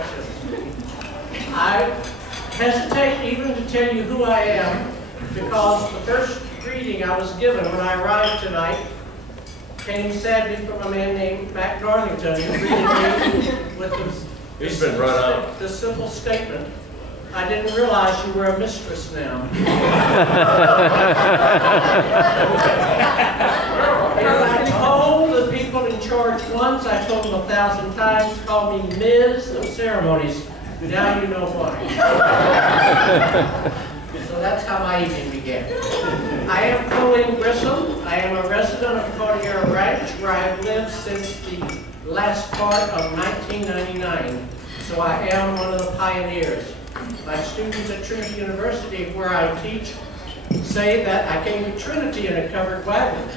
introduction. I hesitate even to tell you who I am because the first greeting I was given when I arrived tonight came sadly from a man named Mac Northington, who greeted me with the simple statement, "I didn't realize you were a mistress now." I told the people in charge once, I told them 1,000 times, call me Ms. of Ceremonies. Now you know why. So that's how my evening began. I am Colleen Grissom. I am a resident of Cordillera Ranch, where I have lived since the last part of 1999. So I am one of the pioneers. My students at Trinity University, where I teach, say that I came to Trinity in a covered wagon.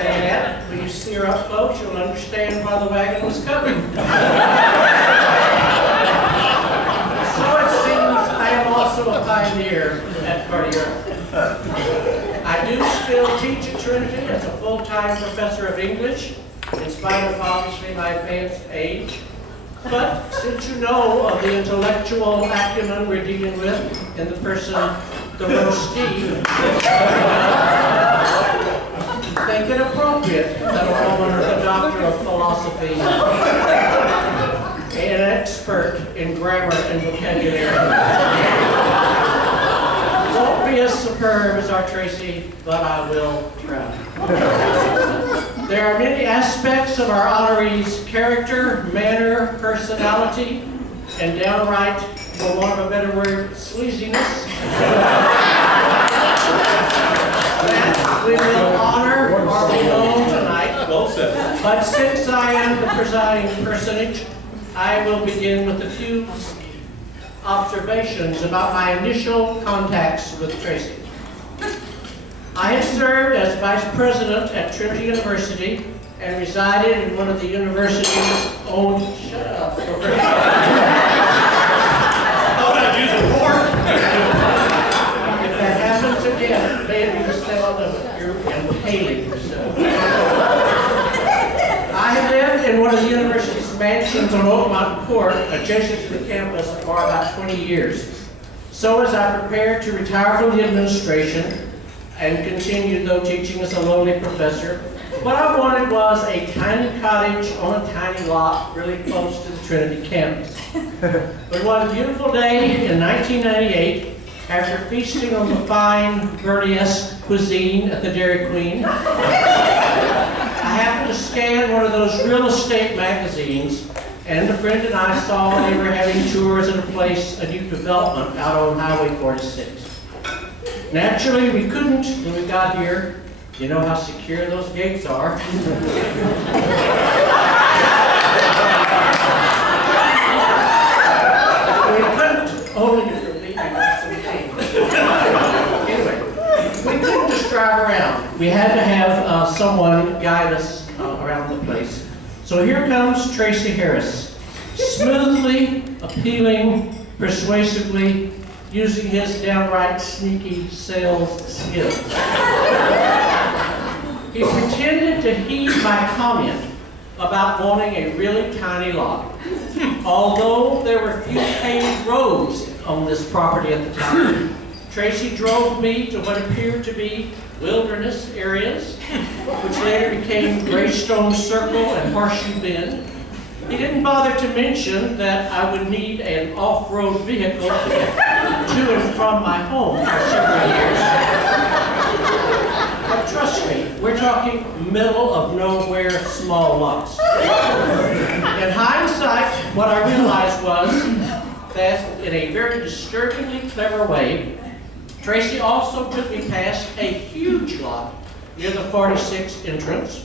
And when you see her up close, you'll understand why the wagon was covered. So it seems I am also a pioneer at Cordillera. I do still teach at Trinity as a full-time professor of English, in spite of obviously my advanced age. But since you know of the intellectual acumen we're dealing with in the person, the roastee, think it appropriate that a woman with a doctor of philosophy, an expert in grammar and vocabulary, won't be as superb as our Tracy, but I will try. There are many aspects of our honoree's character, manner, personality, and downright, for want of a better word, sleaziness that we will honor or below tonight. Well said. But since I am the presiding personage, I will begin with a few observations about my initial contacts with Tracy. I have served as vice president at Trinity University and resided in one of the university's own. Shut up. If that happens again, maybe the sound of your inhaling yourself. I have lived in one of the university's mansions on Oakmont Court, adjacent to the campus, for about 20 years. So as I prepared to retire from the administration and continue, though, teaching as a lowly professor, what I wanted was a tiny cottage on a tiny lot really close to the Trinity campus. But one beautiful day in 1998, after feasting on the fine Burlesque cuisine at the Dairy Queen, I happened to scan one of those real estate magazines, and a friend and I saw they were having tours at a place, a new development out on Highway 46. Naturally, we couldn't when we got here. You know how secure those gates are. We couldn't, only if you're leaving some things. Anyway, we couldn't just drive around. We had to have someone guide us around the place. So here comes Tracy Harris, smoothly, appealing, persuasively, using his downright sneaky sales skills. He pretended to heed my comment about wanting a really tiny lot. Although there were few paved roads on this property at the time, Tracy drove me to what appeared to be wilderness areas, which later became Greystone Circle and Horseshoe Bend. He didn't bother to mention that I would need an off-road vehicle to get to and from my home for several years. But trust me, we're talking middle of nowhere small lots. In hindsight, what I realized was that in a very disturbingly clever way, Tracy also took me past a huge lot near the 46 entrance.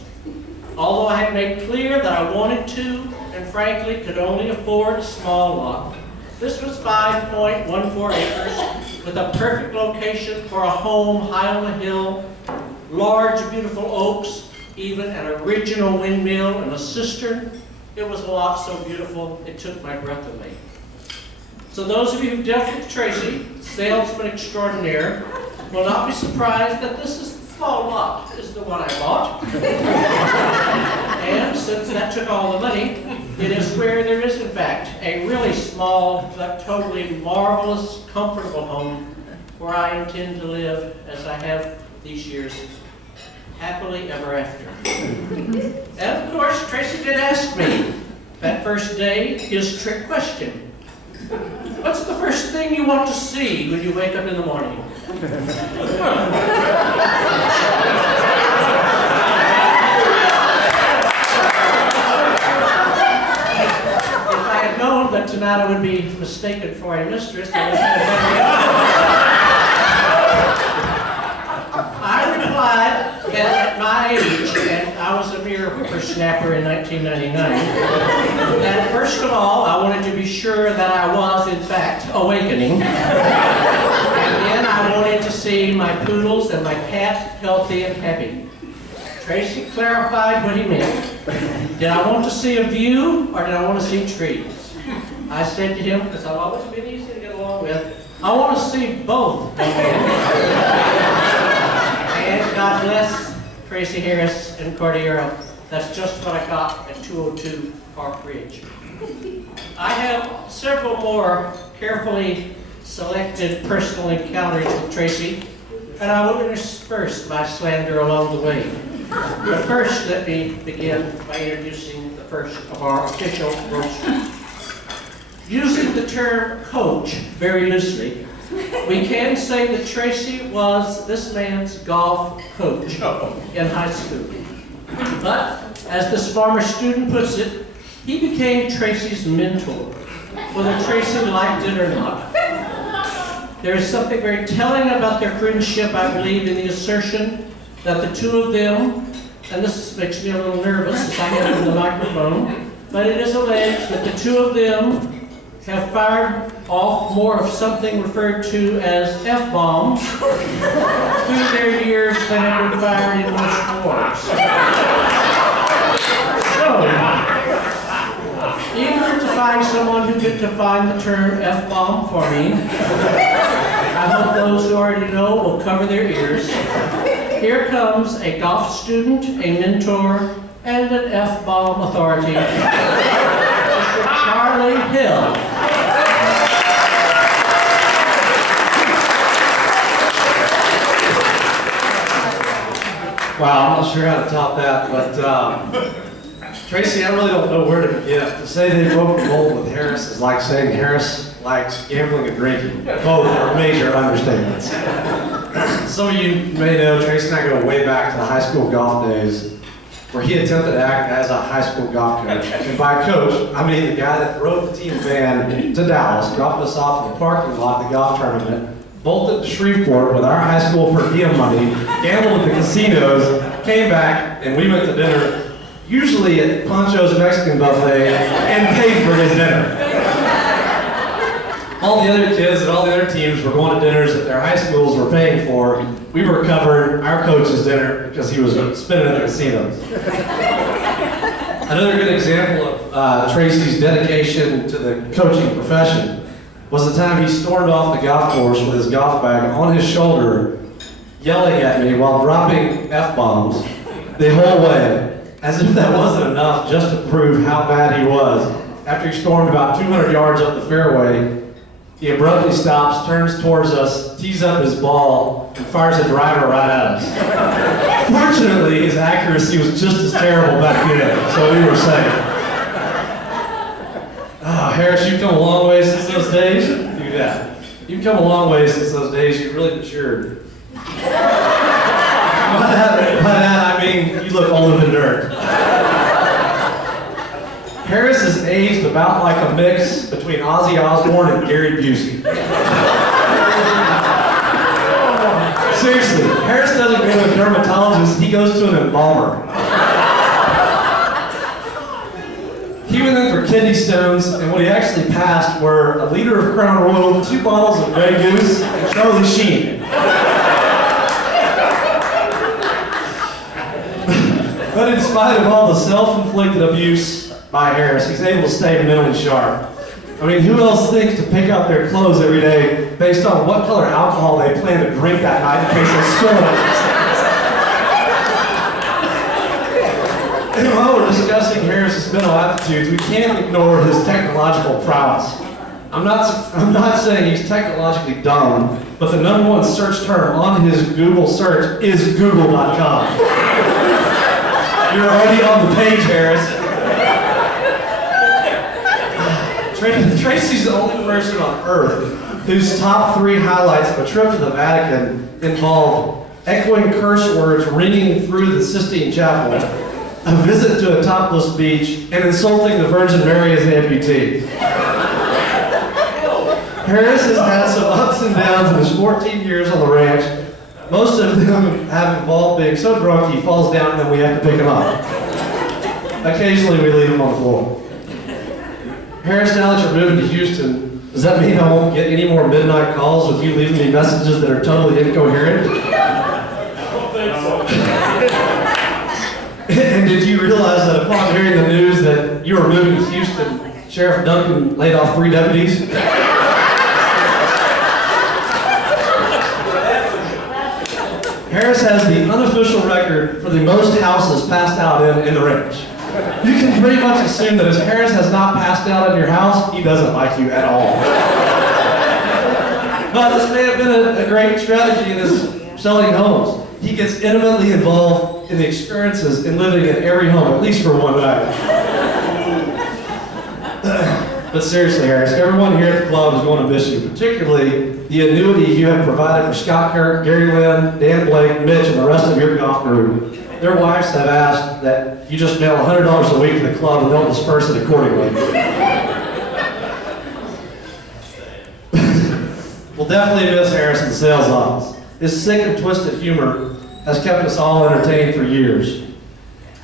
Although I had made clear that I wanted to, and frankly could only afford a small lot, this was 5.14 acres with a perfect location for a home high on a hill, large beautiful oaks, even an original windmill and a cistern. It was a lot so beautiful it took my breath away. So those of you who dealt with Tracy, salesman extraordinaire, will not be surprised that this is the small lot is the one I bought. And since that took all the money, it is where there is in fact a really small but totally marvelous, comfortable home where I intend to live as I have these years, happily ever after. And of course, Tracy did ask me that first day his trick question. What's the first thing you want to see when you wake up in the morning? Known that tonight I would be mistaken for a mistress, I replied that at my age, and I was a mere whippersnapper in 1999, that first of all, I wanted to be sure that I was, in fact, awakening. And then I wanted to see my poodles and my cat healthy and happy. Tracy clarified what he meant. Did I want to see a view, or did I want to see trees? I said to him, because I've always been easy to get along with, I want to see both. And God bless Tracy Harris and Cordero. That's just what I got at 202 Park Ridge. I have several more carefully selected personal encounters with Tracy, and I will intersperse my slander along the way. But first, let me begin by introducing the first of our official roasters. Using the term coach very loosely, we can say that Tracy was this man's golf coach in high school. But, as this former student puts it, he became Tracy's mentor, whether Tracy liked it or not. There is something very telling about their friendship, I believe, in the assertion that the two of them, and this makes me a little nervous as I have it in the microphone, but it is alleged that the two of them have fired off more of something referred to as F-bombs through their years than have been fired in most wars. So, eager to find someone who can define the term F-bomb for me, I hope those who already know will cover their ears. Here comes a golf student, a mentor, and an F-bomb authority, Mr. Charlie Hill. Wow, I'm not sure how to top that, but Tracy, I really don't know where to begin. To say they broke the mold with Harris is like saying Harris likes gambling and drinking. Both are major understatements. Some of you may know Tracy and I go way back to the high school golf days where he attempted to act as a high school golf coach. And by coach, I mean the guy that drove the team van to Dallas, dropped us off in the parking lot of the golf tournament, bolted to Shreveport with our high school per diem money, gambled at the casinos, came back, and we went to dinner, usually at Pancho's Mexican buffet, and paid for his dinner. All the other kids and all the other teams were going to dinners that their high schools were paying for. We were covering our coach's dinner because he was spending at the casinos. Another good example of Tracy's dedication to the coaching profession was the time he stormed off the golf course with his golf bag on his shoulder, yelling at me while dropping F-bombs the whole way, as if that wasn't enough just to prove how bad he was. After he stormed about 200 yards up the fairway, he abruptly stops, turns towards us, tees up his ball, and fires a driver right at us. Fortunately, his accuracy was just as terrible back then, so we were safe. Oh, Harris, you've come a long way since those days. Yeah. You've come a long way since those days. You've really matured. By that, I mean, you look older than dirt. Harris is aged about like a mix between Ozzy Osbourne and Gary Busey. Seriously, Harris doesn't go to a dermatologist, he goes to an embalmer. He went in for kidney stones, and what he actually passed were a liter of Crown Royal, 2 bottles of Grey Goose, and Charlie Sheen. But in spite of all the self-inflicted abuse by Harris, he's able to stay mentally sharp. I mean, who else thinks to pick out their clothes every day based on what color alcohol they plan to drink that night in case they spill it? And while we're discussing Harris's mental aptitudes, we can't ignore his technological prowess. I'm not saying he's technologically dumb, but the #1 search term on his Google search is google.com. You're already on the page, Harris. Tracy's the only person on Earth whose top 3 highlights of a trip to the Vatican involved echoing curse words ringing through the Sistine Chapel, a visit to a topless beach, and insulting the Virgin Mary as an amputee. Harris has had some ups and downs in his 14 years on the ranch. Most of them have involved being so drunk he falls down and then we have to pick him up. Occasionally we leave him on the floor. Harris, now that you're moving to Houston, does that mean I won't get any more midnight calls with you leaving me messages that are totally incoherent? And did you realize that upon hearing the news that you were moving to Houston, Sheriff Duncan laid off 3 deputies? Harris has the unofficial record for the most houses passed out in the ranch. You can pretty much assume that if Harris has not passed out in your house, he doesn't like you at all. But this may have been a great strategy in his selling homes. He gets intimately involved in the experiences in living in every home, at least for one night. But seriously, Harris, everyone here at the club is going to miss you, particularly the annuity you have provided for Scott Kirk, Gary Lynn, Dan Blake, Mitch, and the rest of your golf group. Their wives have asked that you just mail $100 a week to the club and they'll disperse it accordingly. We'll definitely miss Harris in the sales office. His sick and twisted humor has kept us all entertained for years.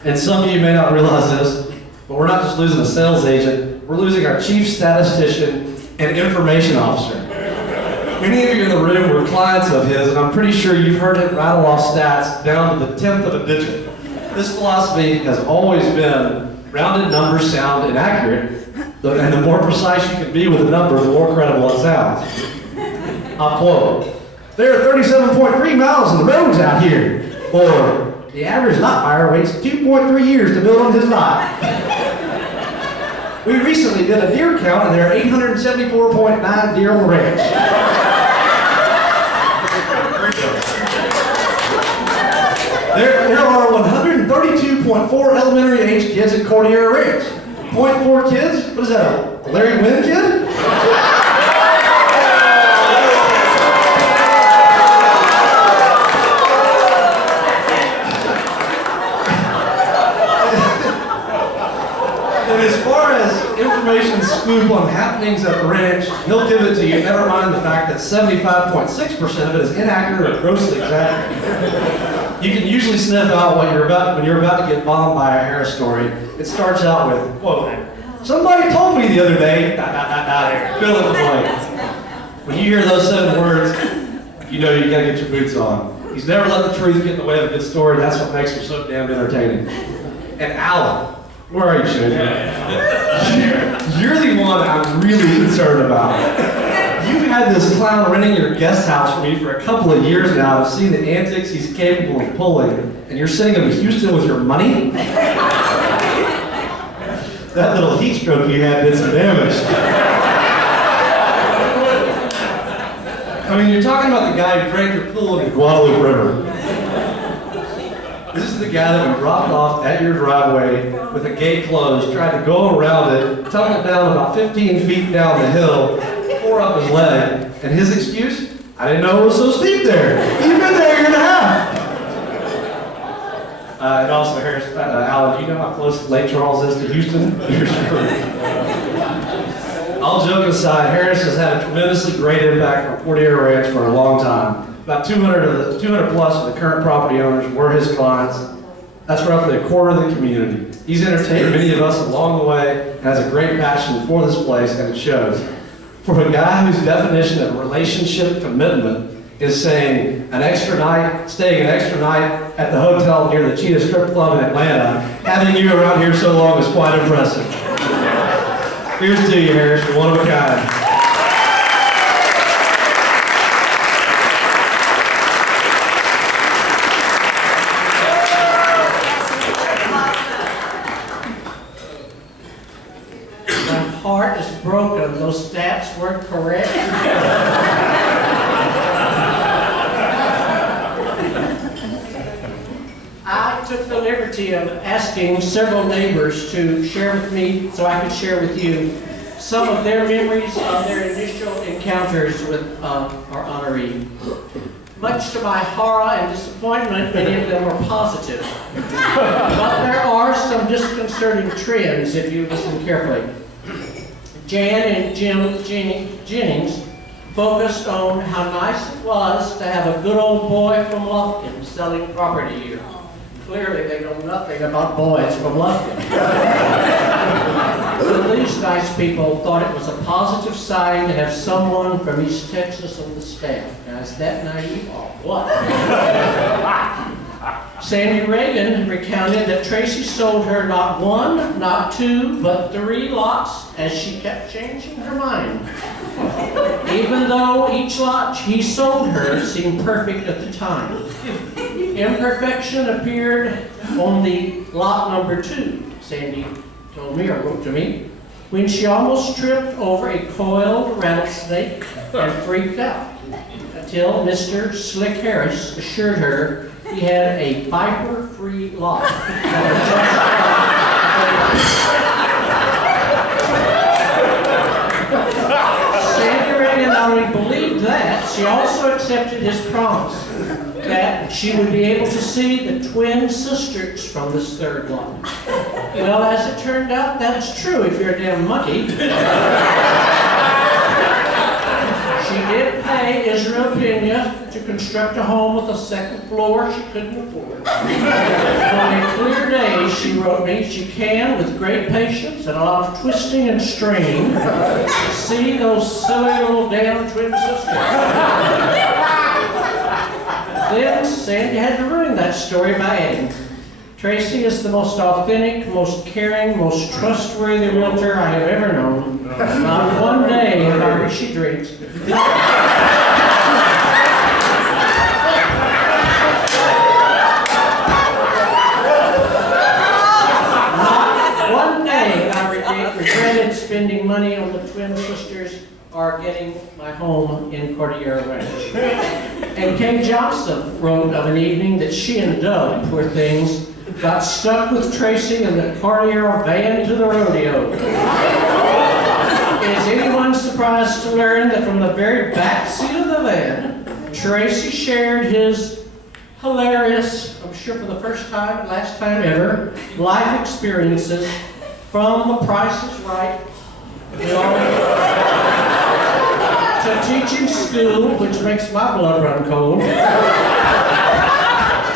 And some of you may not realize this, but we're not just losing a sales agent, we're losing our chief statistician and information officer. Many of you in the room were clients of his, and I'm pretty sure you've heard him rattle off stats down to the 10th of a digit. This philosophy has always been rounded numbers sound inaccurate, and the more precise you can be with a number, the more credible it sounds. I'll quote, "There are 37.3 miles of the roads out here," or "the average lot buyer waits 2.3 years to build on his lot." "We recently did a deer count and there are 874.9 deer on the ranch." There are 132.4 elementary age kids at Cordillera Ranch. 0.4 kids? What is that, a Larry Wynn kid? And as far as information scoop on happenings at the ranch, he'll give it to you, never mind the fact that 75.6% of it is inaccurate or grossly exaggerated. You can usually sniff out when you're about to get bombed by a Harris story. It starts out with, quote, "Somebody told me the other day, ... fill in the blank." When you hear those 7 words, you know you gotta get your boots on. He's never let the truth get in the way of a good story. That's what makes him so damn entertaining. And Alan, where are you, Sharon? You're the one I'm really concerned about. You've had this clown renting your guest house for me for a couple of years now. I've seen the antics he's capable of pulling, and you're sending him to Houston with your money? That little heat stroke you had did some damage. I mean, you're talking about the guy who drank your pool in the Guadalupe River. This is the guy that we dropped off at your driveway with the gate closed, tried to go around it, tumbled down about 15 feet down the hill, tore up his leg, and his excuse? "I didn't know it was so steep there. You've been there a year and a half." And also, Harris, Alan, do you know how close Lake Charles is to Houston? You're sure. All joking aside, Harris has had a tremendously great impact on Cordillera Ranch for a long time. About 200 plus of the current property owners were his clients. That's roughly a quarter of the community. He's entertained many of us along the way and has a great passion for this place, and it shows. For a guy whose definition of relationship commitment is staying an extra night at the hotel near the Cheetah Strip Club in Atlanta, having you around here so long is quite impressive. Here's to you, Harris. You're one of a kind. heart is broken. Those stats weren't correct. I took the liberty of asking several neighbors to share with me, so I could share with you, some of their memories of their initial encounters with our honoree. Much to my horror and disappointment, many of them were positive. But there are some disconcerting trends if you listen carefully. Jan and Jim Jennings focused on how nice it was to have a good old boy from Lufkin selling property here. Clearly they know nothing about boys from Lufkin. So these nice people thought it was a positive sign to have someone from East Texas on the staff. Now, is that naive or what? Sandy Reagan recounted that Tracy sold her not one, not two, but 3 lots as she kept changing her mind. Even though each lot he sold her seemed perfect at the time. Imperfection appeared on the lot number 2, Sandy told me, or wrote to me, when she almost tripped over a coiled rattlesnake and freaked out, until Mr. Slick Harris assured her he had a viper-free lot. Sandy Reagan not only believed that, she also accepted his promise that she would be able to see the twin sisters from this 3rd lot. Well, as it turned out, that's true if you're a damn monkey. She did pay Israel Pena to construct a home with a 2nd floor she couldn't afford. On a clear day, she wrote me, she can, with great patience and a lot of twisting and straining, see those silly little damn twin sisters. Then Sandy had to ruin that story by adding, Tracy is the most authentic, most caring, most trustworthy realtor I have ever known. Not one day, however she drinks. Not one day I regretted spending money on the twin sisters or getting my home in Cordillera Ranch. And Kay Johnson wrote of an evening that she and Doug, poor things, got stuck with Tracy in the Cordillera van to the rodeo. Is anyone surprised to learn that from the very back seat of the van, Tracy shared his hilarious, I'm sure for the first time, last time ever, life experiences from The Price is Right to teaching school, which makes my blood run cold,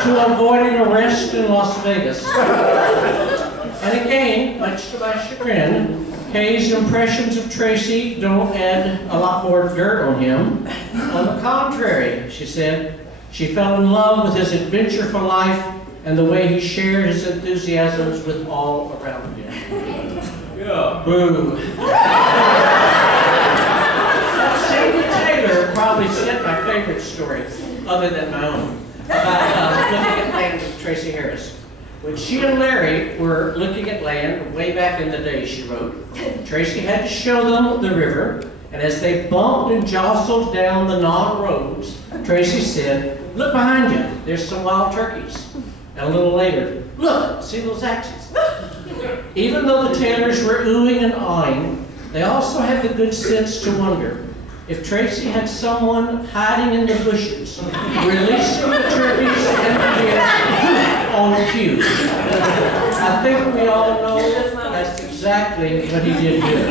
to avoiding arrest in Las Vegas. And again, much to my chagrin, Kay's impressions of Tracy don't add a lot more dirt on him. On the contrary, she said, she fell in love with his adventure for life and the way he shared his enthusiasms with all around him. Yeah. Boo. Sandy Taylor probably sent my favorite story, other than my own, about looking at land with Tracy Harris. When she and Larry were looking at land way back in the day, she wrote, Tracy had to show them the river, and as they bumped and jostled down the non-roads, Tracy said, look behind you, there's some wild turkeys. And a little later, look, see those axes? Even though the Taylors were oohing and awing, they also had the good sense to wonder if Tracy had someone hiding in the bushes, releasing the turkeys and the deer on cue. I think we all know that's exactly what he did here.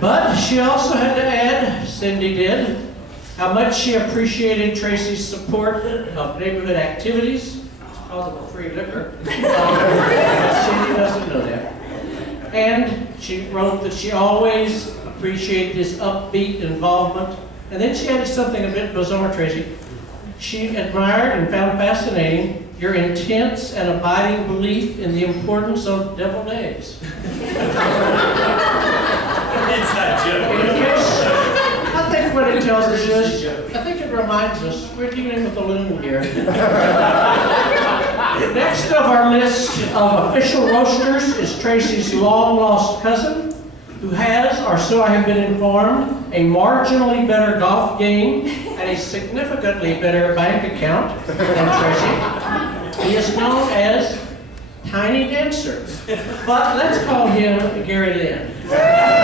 But she also had to add, Cindy did, how much she appreciated Tracy's support of neighborhood activities. It's called a free liquor. Cindy doesn't know that. And she wrote that she always appreciated his upbeat involvement. And then she added something a bit bizarre, Tracy. She admired and found fascinating your intense and abiding belief in the importance of deviled eggs. I think what it tells us is, I think it reminds us, we're dealing with a loon here. Next of our list of official roasters is Tracy's long-lost cousin, who has, or so I have been informed, a marginally better golf game and a significantly better bank account than Tracy. He is known as Tiny Dancer, but let's call him Gary Lynn.